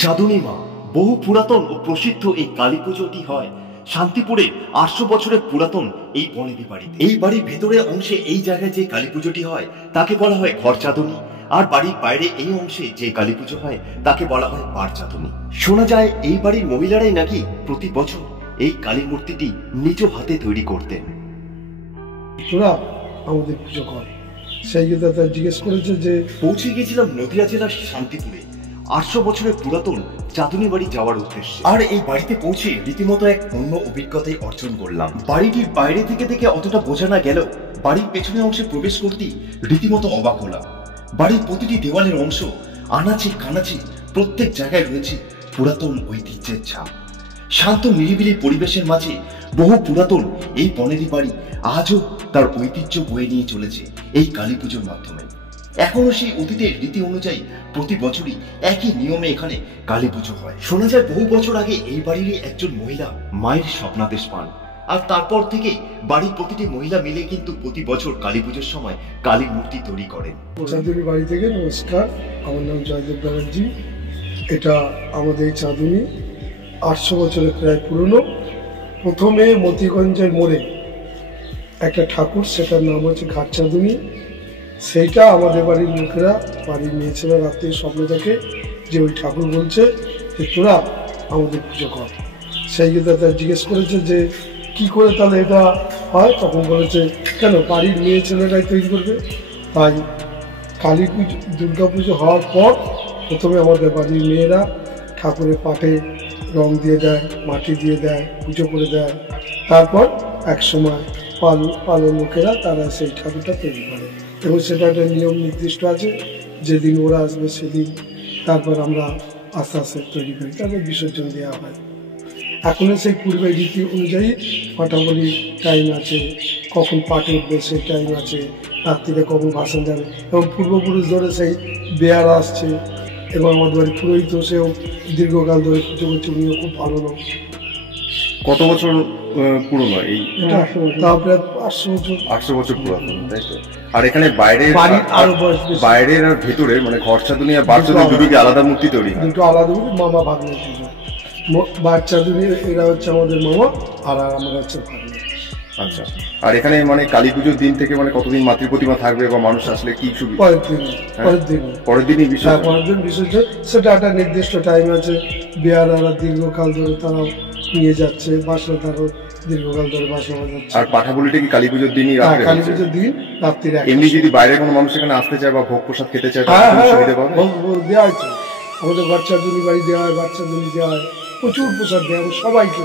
চাঁদনী মা বহু পুরাতন ও প্রসিদ্ধ এই কালী পুজোটি হয় শান্তিপুরে ৮০০ বছরের পুরাতন এই বনেদি বাড়িতে। এই বাড়ির ভেতরে অংশে এই জায়গায় যে কালী পুজোটি হয় তাকে বলা হয় ঘর চাঁদনী, আর বাড়ির বাইরে এই অংশে যে কালী পুজো হয় তাকে বলা হয় বার চাঁদনী। শোনা যায় এই বাড়ির মহিলারাই নাকি প্রতি বছর এই কালী মূর্তিটি নিজ হাতে তৈরি করতেন। আমাদের পুজো করে সেই কথা জিজ্ঞেস করেছে যে পৌঁছে গেছিলাম নদিয়া জেলার শান্তিপুরে ৮০০ বছরের পুরাতন চাঁদনী বাড়ি যাওয়ার উদ্দেশ্যে। আর এই বাড়িতে পৌঁছে রীতিমতো এক অন্য অভিজ্ঞতাই অর্জন করলাম। বাড়িটির বাইরে থেকে অতটা বোঝা না গেলেও বাড়ির পেছনের অংশে প্রবেশ করতেই রীতিমতো অবাক হলাম। বাড়ির প্রতিটি দেওয়ালের অংশ আনাচে কানাচে প্রত্যেক জায়গায় রয়েছে পুরাতন ঐতিহ্যের ছাপ। শান্ত নিরিবিলি পরিবেশের মাঝে বহু পুরাতন এই বনেদি বাড়ি আজও তার ঐতিহ্য বয়ে নিয়ে চলেছে এই কালী পুজোর মাধ্যমে। এখনো সেই অতীতের রীতি অনুযায়ী প্রতি বছরই একই নিয়মে এখানে কালী পুজো হয়। শোনা যায় বহু বছর আগে এই বাড়িরই একজন মহিলা মায়ের স্বপ্নাদেশ পান, আর তারপর থেকেই বাড়ির প্রতিটি মহিলা মিলে কিন্তু প্রতি বছর কালী পুজোর সময় কালী মূর্তি তৈরি করেন। চাঁদনী বাড়ি থেকে নমস্কার, আমার নাম জয়দেব ব্যানার্জি। এটা আমাদের চাঁদনী ৮০০ বছরের প্রায় পুরনো। প্রথমে মতিগঞ্জের মোড়ে একটা ঠাকুর, সেটার নাম হচ্ছে ঘাট চাঁদনী। সেইটা আমাদের বাড়ির লোকেরা, বাড়ির মেয়ে ছেলে রাত্রে স্বপ্ন দেখে যে ওই ঠাকুর বলছে যে তোরা আমাদের পুজো কর। সেই কথা জিজ্ঞেস করেছে যে কি করে তাহলে এটা হয়, তখন বলেছে কেন বাড়ির মেয়ে ছেলেরাই তৈরি করবে। তাই কালী পুজো, দুর্গা পুজো হওয়ার পর প্রথমে আমাদের বাড়ির মেয়েরা ঠাকুরের পাটে রং দিয়ে দেয়, মাটি দিয়ে দেয়, পুজো করে দেয়। তারপর এক সময় পালের লোকেরা তারা সেই ঠাকুরটা তৈরি করে, এবং সেটা একটা নিয়ম নির্দিষ্ট আছে, যেদিন ওরা আসবে সেদিন তারপর আমরা আস্তে আস্তে তৈরি করি, তারপর বিসর্জন দেওয়া হয়। এখনও সেই পূর্বের রীতি অনুযায়ী ফাটাবলি টাইম আছে, কখন পাট উঠবে সেই টাইম আছে, রাত্রিতে কখন ভাসান যাবে, এবং পূর্বপুরুষ ধরে সেই বেয়ার আসছে, এবং আমাদের বাড়ি পুরোহিত সেও দীর্ঘকাল ধরে পুজো করছে, উনিও খুব ভালো লোক। কত বছর পুরনো এই? তারপরে ৮০০ বছর। ৮০০ বছর পুরাতন, তাই তো? আর এখানে বাইরে আরো বয়স, বাইরের আর ভেতরে মানে ঘর চাঁদনী আর বার চাঁদনী দুটো কি আলাদা মূর্তি তৈরি? দুটো আলাদা মূর্তি, মামা ভাগ্নে পুজো। বার চাঁদনী এরা হচ্ছে আমাদের মামা, আর আমরা হচ্ছে ভাগ্নে। আচ্ছা, আর এখানে মানে কালী পুজোর দিন থেকে মানে কতদিন মাতৃ প্রতিমা থাকবে বা মানুষ আসলে কি সুবিধা? পরের দিনই বিসর্জন। পরের দিন বিসর্জন, সেটা একটা নির্দিষ্ট টাইম আছে। বেয়ারারা দীর্ঘকাল ধরে তারাও নিয়ে যাচ্ছে, বাসা তারও দীর্ঘকাল ধরে বাসা বাজাচ্ছে। আর পাঠাবলিটা কি কালী পুজোর দিনই? কালী পুজোর দিন রাত্রিরে। এমনি যদি বাইরে কোনো মানুষ এখানে আসতে চায় বা ভোগ প্রসাদ খেতে চায় সুবিধা পাবে? দেওয়া হয়েছে, আমাদের বাচ্চা দুনি বাড়ি দেওয়া হয়, বাচ্চা দুনি দেওয়া হয়, প্রচুর প্রসাদ দেওয়া হয় সবাইকে,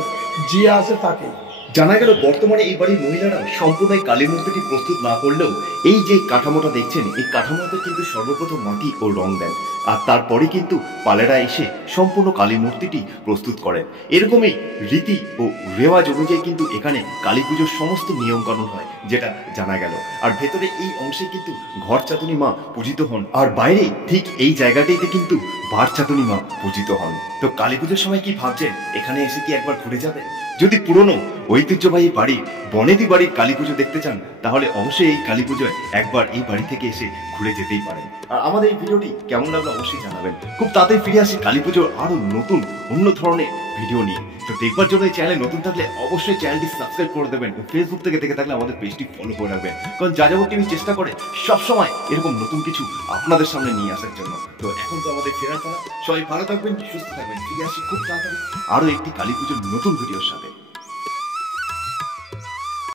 যে আসে তাকে। জানা গেল বর্তমানে এই বাড়ির মহিলারা সম্পূর্ণ কালী মূর্তিটি প্রস্তুত না করলেও এই যে কাঠামোটা দেখছেন, এই কাঠামোতে কিন্তু সর্বপ্রথম মাটি ও রং দেন, আর তারপরে কিন্তু পালেরা এসে সম্পূর্ণ কালী মূর্তিটি প্রস্তুত করেন। এরকমই রীতি ও রেওয়াজ অনুযায়ী কিন্তু এখানে কালী পুজোর সমস্ত নিয়মকানুন হয়, যেটা জানা গেল। আর ভেতরে এই অংশে কিন্তু ঘর চাঁদনী মা পূজিত হন, আর বাইরে ঠিক এই জায়গাটিতে কিন্তু বার চাঁদনী মা পূজিত হন। তো কালী পুজোর সময় কি ভাবছেন এখানে এসে কি একবার ঘুরে যাবেন? যদি পুরনো ঐতিহ্যবাহী বাড়ি বনেদি বাড়ির কালী পুজো দেখতে চান, তাহলে অবশ্যই এই কালী পুজোয় একবার এই বাড়ি থেকে এসে ঘুরে যেতেই পারেন। আর আমাদের এই ভিডিওটি কেমন লাগলো অবশ্যই জানাবেন। খুব তাড়াতাড়ি ফিরে আসি কালী পুজোর আরো নতুন অন্য ধরনের ভিডিও নিয়ে। তো দেখবার জন্য এই চ্যানেলে নতুন থাকলে অবশ্যই চ্যানেলটি সাবস্ক্রাইব করে দেবেন, ফেসবুক থেকে দেখে থাকলে আমাদের পেজটি ফলো করে রাখবেন, কারণ যাযাবর টিভি চেষ্টা করে সবসময় এরকম নতুন কিছু আপনাদের সামনে নিয়ে আসার জন্য। তো এখন তো আমাদের ফেরার পালা, সবাই ভালো থাকবেন, সুস্থ থাকবেন। ফিরে আসি খুব তাড়াতাড়ি আরো একটি কালী পুজোর নতুন ভিডিওর সাথে।